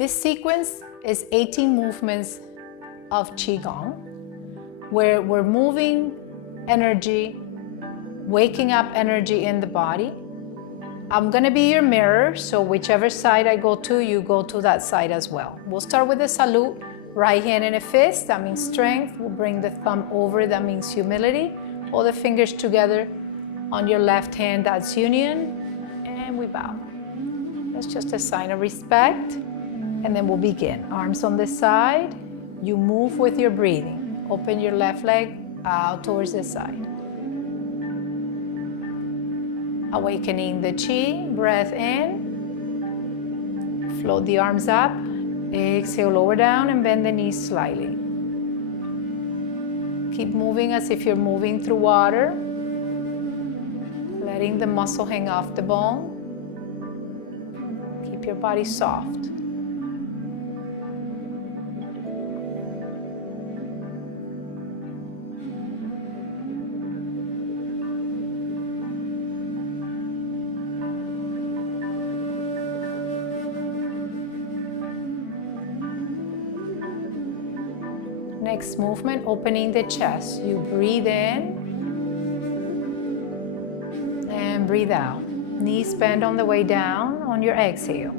This sequence is 18 movements of Qi Gong, where we're moving energy, waking up energy in the body. I'm gonna be your mirror, so whichever side I go to, you go to that side as well. We'll start with the salute, right hand in a fist, that means strength. We'll bring the thumb over, that means humility. Hold the fingers together on your left hand, that's union, and we bow. That's just a sign of respect. And then we'll begin. Arms on the side. You move with your breathing. Open your left leg out towards the side. Awakening the Qi, breath in. Float the arms up. Exhale, lower down and bend the knees slightly. Keep moving as if you're moving through water. Letting the muscle hang off the bone. Keep your body soft. Next movement, opening the chest. You breathe in and breathe out. Knees bend on the way down on your exhale.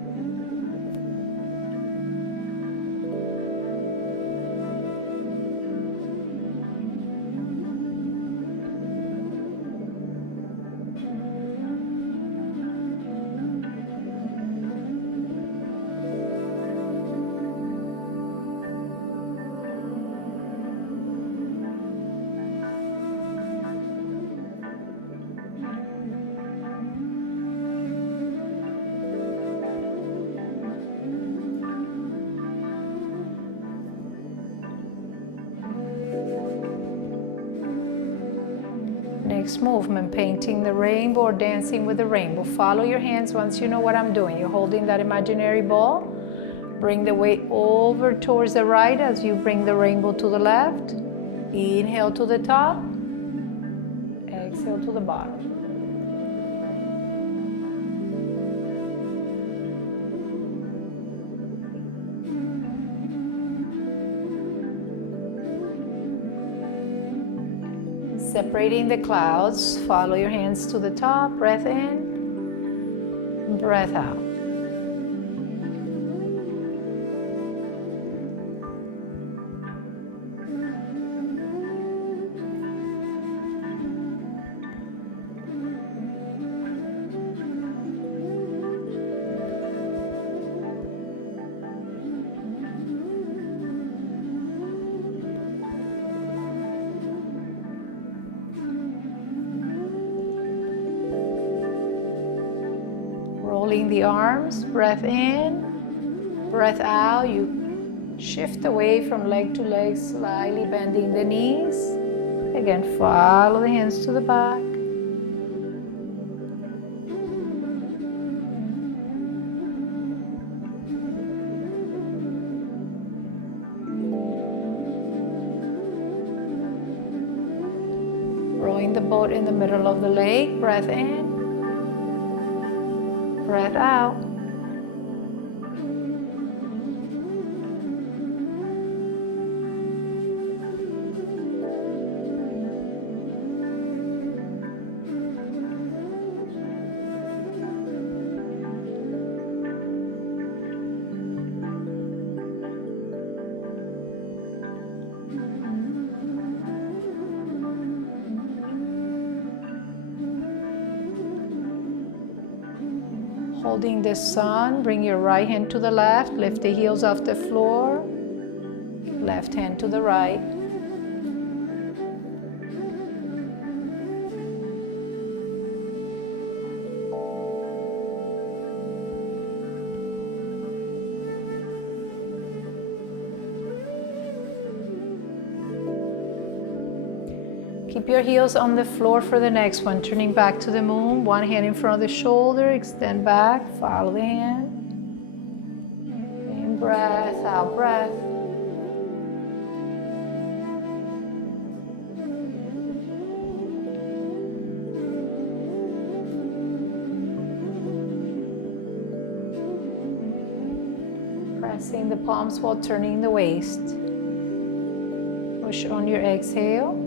Next movement, painting the rainbow or dancing with the rainbow. Follow your hands once you know what I'm doing. You're holding that imaginary ball. Bring the weight over towards the right as you bring the rainbow to the left. Inhale to the top. Exhale to the bottom. Separating the clouds, follow your hands to the top, breath in, breath out. Rolling the arms, breath in, breath out. You shift away from leg to leg, slightly bending the knees. Again, follow the hands to the back. Rowing the boat in the middle of the lake, breath in. Breath out. Holding the sun, bring your right hand to the left, lift the heels off the floor, left hand to the right. Keep your heels on the floor for the next one. Turning back to the moon, one hand in front of the shoulder, extend back, follow the hand. In breath, out breath. Pressing the palms while turning the waist. Push on your exhale.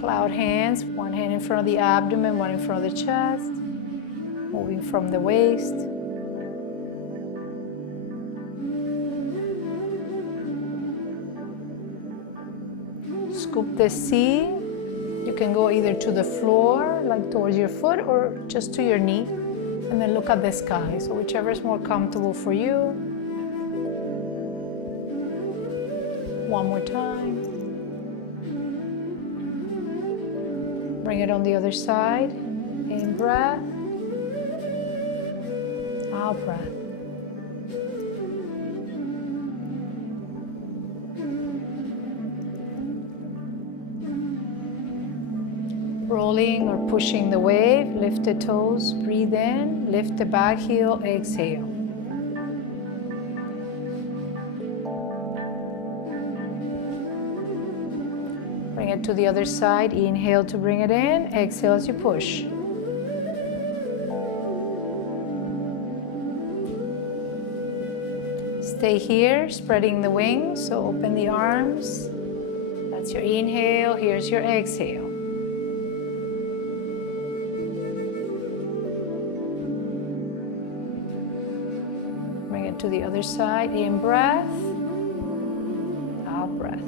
Cloud hands, one hand in front of the abdomen, one in front of the chest. Moving from the waist. Scoop the C. You can go either to the floor, like towards your foot, or just to your knee. And then look at the sky. So whichever is more comfortable for you. One more time. Bring it on the other side. In breath. Out breath. Rolling or pushing the wave, lift the toes, breathe in, lift the back heel, exhale. Bring it to the other side, inhale to bring it in, exhale as you push. Stay here, spreading the wings, so open the arms. That's your inhale, here's your exhale. Bring it to the other side, in breath, out breath.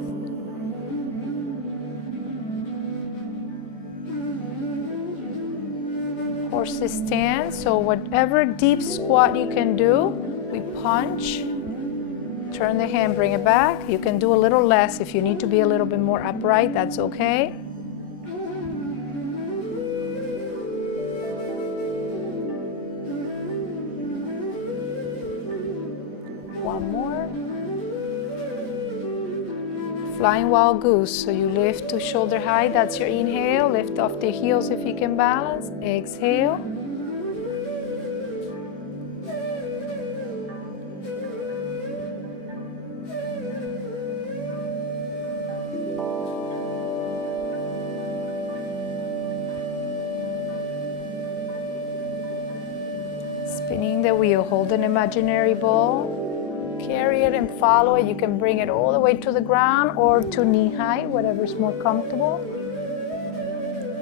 Horses stance, so whatever deep squat you can do, we punch. Turn the hand, bring it back. You can do a little less if you need to be a little bit more upright, that's okay. One more. Flying wild goose, so you lift to shoulder height, that's your inhale. Lift off the heels if you can balance. Exhale. Spinning the wheel, hold an imaginary ball, carry it and follow it. You can bring it all the way to the ground or to knee high, whatever's more comfortable.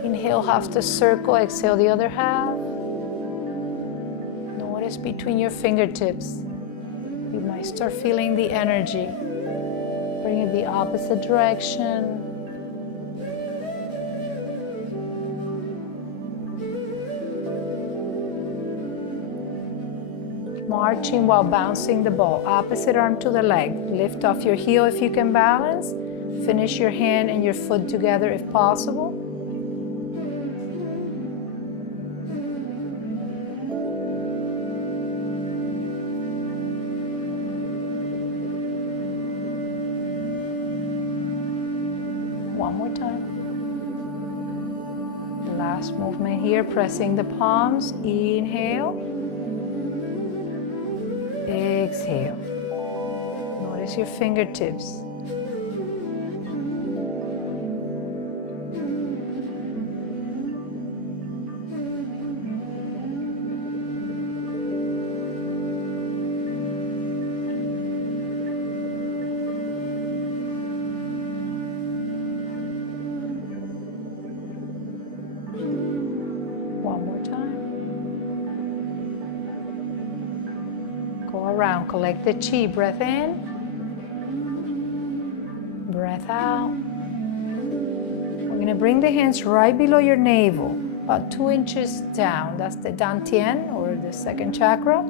Inhale half the circle, exhale the other half. Notice between your fingertips. You might start feeling the energy. Bring it the opposite direction. Marching while bouncing the ball. Opposite arm to the leg. Lift off your heel if you can balance. Finish your hand and your foot together if possible. One more time. The last movement here, pressing the palms. Inhale. Exhale. Notice your fingertips. One more time. Go around, collect the chi. Breath in, breath out. We're going to bring the hands right below your navel, about 2 inches down. That's the dantian, or the second chakra.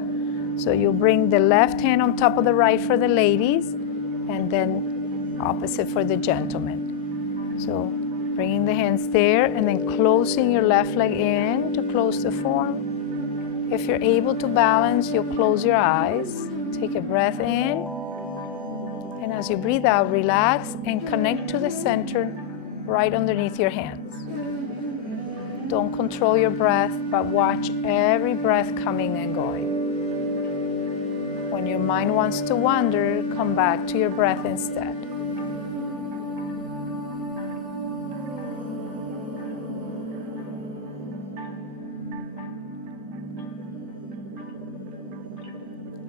So you'll bring the left hand on top of the right for the ladies, and then opposite for the gentlemen. So bringing the hands there, and then closing your left leg in to close the form. If you're able to balance, you'll close your eyes. Take a breath in. And as you breathe out, relax and connect to the center right underneath your hands. Don't control your breath, but watch every breath coming and going. When your mind wants to wander, come back to your breath instead.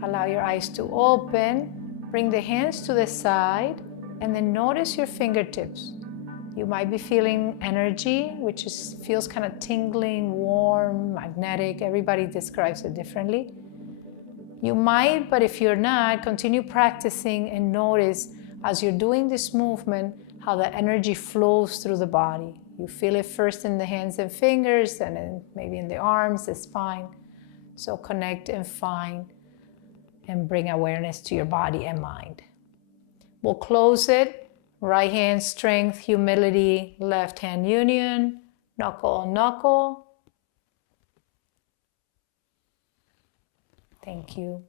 Allow your eyes to open. Bring the hands to the side and then notice your fingertips. You might be feeling energy, which feels kind of tingling, warm, magnetic. Everybody describes it differently. You might, but if you're not, continue practicing and notice as you're doing this movement how the energy flows through the body. You feel it first in the hands and fingers, and then maybe in the arms, the spine. So connect and find and bring awareness to your body and mind. We'll close it. Right hand strength, humility, left hand union, knuckle on knuckle. Thank you.